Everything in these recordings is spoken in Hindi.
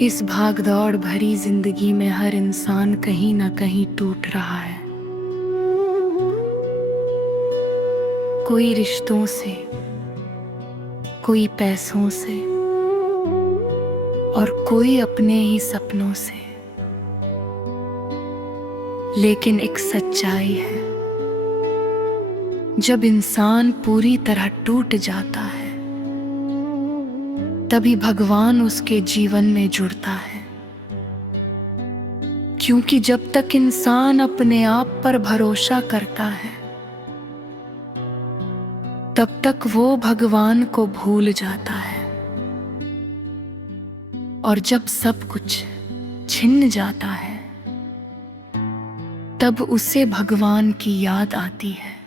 इस भागदौड़ भरी जिंदगी में हर इंसान कहीं ना कहीं टूट रहा है। कोई रिश्तों से, कोई पैसों से और कोई अपने ही सपनों से। लेकिन एक सच्चाई है, जब इंसान पूरी तरह टूट जाता है तभी भगवान उसके जीवन में जुड़ता है। क्योंकि जब तक इंसान अपने आप पर भरोसा करता है तब तक वो भगवान को भूल जाता है, और जब सब कुछ छिन जाता है तब उसे भगवान की याद आती है।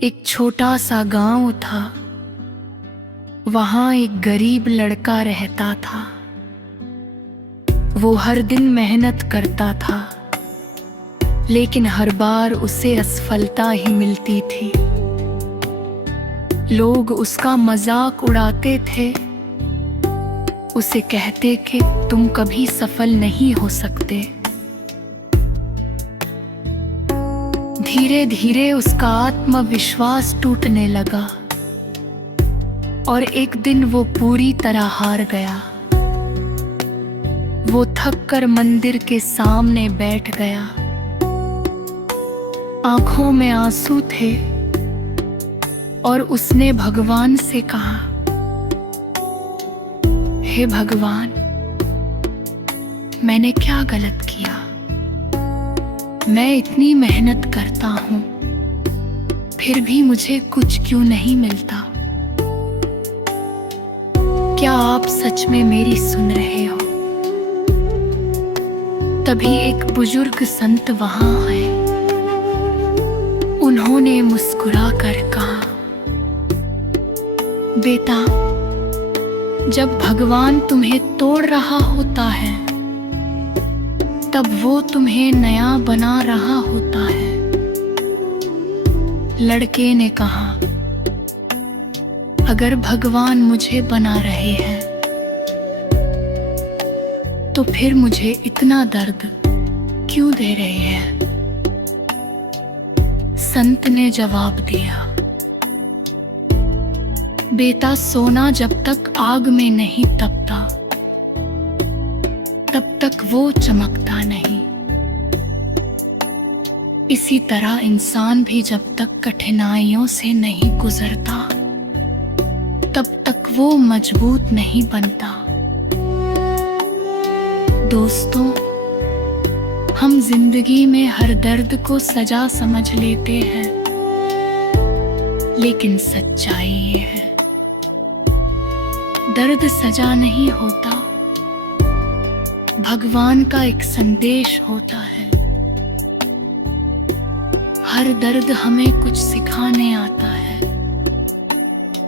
एक छोटा सा गांव था, वहां एक गरीब लड़का रहता था। वो हर दिन मेहनत करता था, लेकिन हर बार उसे असफलता ही मिलती थी। लोग उसका मजाक उड़ाते थे, उसे कहते कि तुम कभी सफल नहीं हो सकते। धीरे धीरे उसका आत्मविश्वास टूटने लगा और एक दिन वो पूरी तरह हार गया। वो थक कर मंदिर के सामने बैठ गया। आंखों में आंसू थे और उसने भगवान से कहा, हे भगवान, मैंने क्या गलत किया? मैं इतनी मेहनत करता हूं, फिर भी मुझे कुछ क्यों नहीं मिलता? क्या आप सच में मेरी सुन रहे हो? तभी एक बुजुर्ग संत वहां आए। उन्होंने मुस्कुरा कर कहा, बेटा, जब भगवान तुम्हें तोड़ रहा होता है तब वो तुम्हें नया बना रहा होता है। लड़के ने कहा, अगर भगवान मुझे बना रहे हैं तो फिर मुझे इतना दर्द क्यों दे रहे हैं? संत ने जवाब दिया, बेटा, सोना जब तक आग में नहीं तपता तब तक वो चमकता नहीं। इसी तरह इंसान भी जब तक कठिनाइयों से नहीं गुजरता तब तक वो मजबूत नहीं बनता। दोस्तों, हम जिंदगी में हर दर्द को सजा समझ लेते हैं, लेकिन सच्चाई ये है, दर्द सजा नहीं होता, भगवान का एक संदेश होता है। हर दर्द हमें कुछ सिखाने आता है,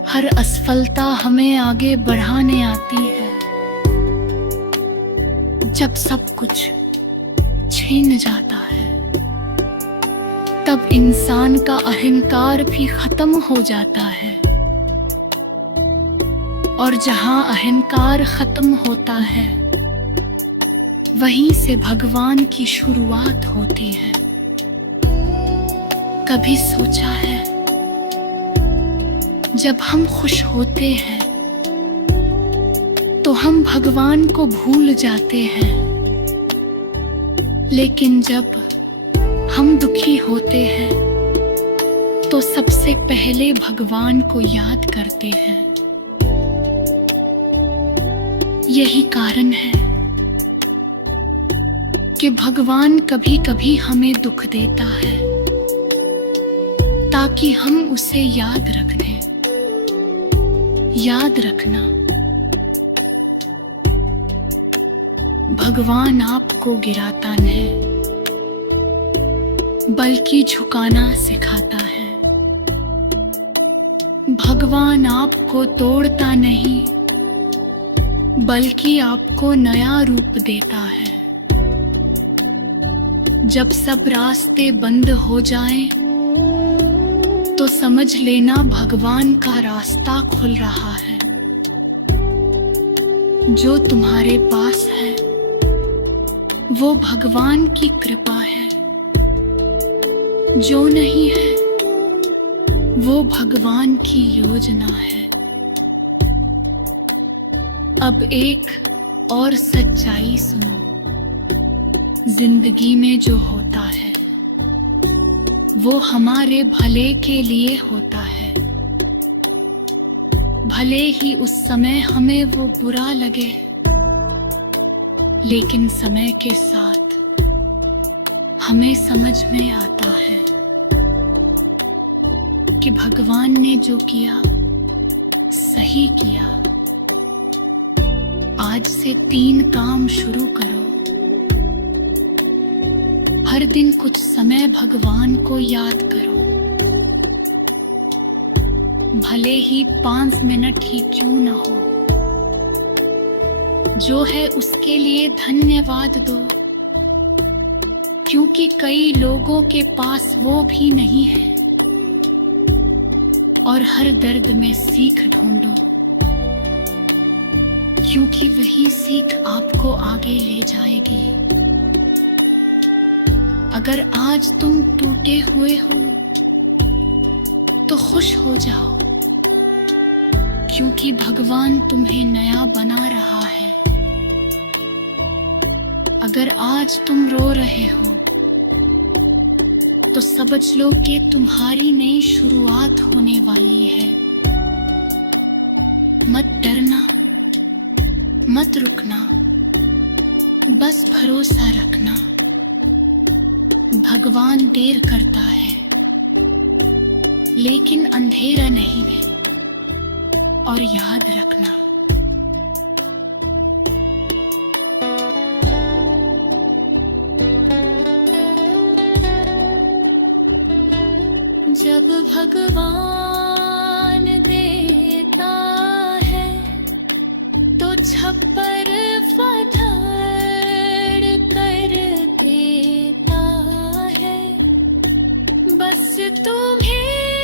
हर असफलता हमें आगे बढ़ाने आती है। जब सब कुछ छीन जाता है तब इंसान का अहंकार भी खत्म हो जाता है, और जहां अहंकार खत्म होता है वहीं से भगवान की शुरुआत होती है। कभी सोचा है, जब हम खुश होते हैं तो हम भगवान को भूल जाते हैं, लेकिन जब हम दुखी होते हैं तो सबसे पहले भगवान को याद करते हैं। यही कारण है कि भगवान कभी कभी हमें दुख देता है ताकि हम उसे याद रख लें। याद रखना, भगवान आपको गिराता नहीं बल्कि झुकाना सिखाता है। भगवान आपको तोड़ता नहीं बल्कि आपको नया रूप देता है। जब सब रास्ते बंद हो जाएं, तो समझ लेना भगवान का रास्ता खुल रहा है। जो तुम्हारे पास है वो भगवान की कृपा है, जो नहीं है वो भगवान की योजना है। अब एक और सच्चाई सुनो, जिंदगी में जो होता है वो हमारे भले के लिए होता है। भले ही उस समय हमें वो बुरा लगे, लेकिन समय के साथ हमें समझ में आता है कि भगवान ने जो किया सही किया। आज से 3 काम शुरू करो। हर दिन कुछ समय भगवान को याद करो, भले ही 5 मिनट ही क्यों न हो। जो है उसके लिए धन्यवाद दो, क्योंकि कई लोगों के पास वो भी नहीं है। और हर दर्द में सीख ढूंढो, क्योंकि वही सीख आपको आगे ले जाएगी। अगर आज तुम टूटे हुए हो तो खुश हो जाओ, क्योंकि भगवान तुम्हें नया बना रहा है। अगर आज तुम रो रहे हो तो समझ लो कि तुम्हारी नई शुरुआत होने वाली है। मत डरना, मत रुकना, बस भरोसा रखना। भगवान देर करता है लेकिन अंधेरा नहीं है। और याद रखना, जब भगवान देता है तो छप्पर फटड़ कर देता है। बस तुम्हें